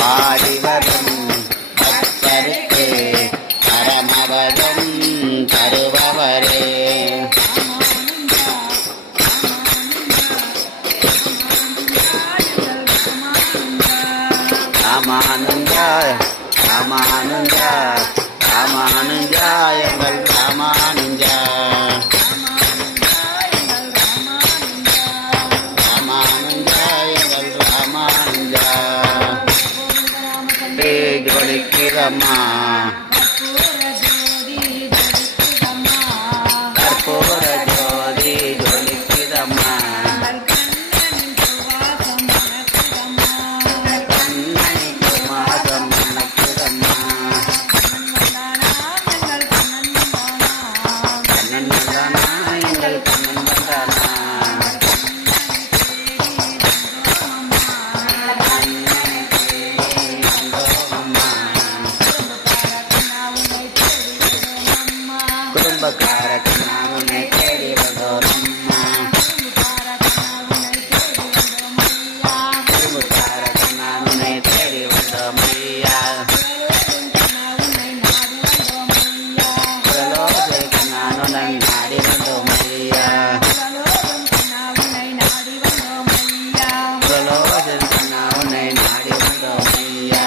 பாடிவரும் பக்தருக்கு பரமபதம் தருபவரே. ராமானுஜா ராமானுஜா ராமானுஜா எங்கள் ராமானுஜா ராமானுஜா எங்கள் ராமானுஜா. ஜொலிக்கிறம்மா கற்பூர ஜோதி ஜொலிக்கிறம்மா. குடும்பக்காரக்கு நான் உன்னை தேடி வந்தோரம்மா. குடும்பக்காரக்கு நான் உன்னை தேடி வந்தோமையா. குரலோசைக்கு நான் உன்னை நாடி வந்தோமையா. குரலோசைக்கு நான் உன்னை நாடி வந்தோமையா.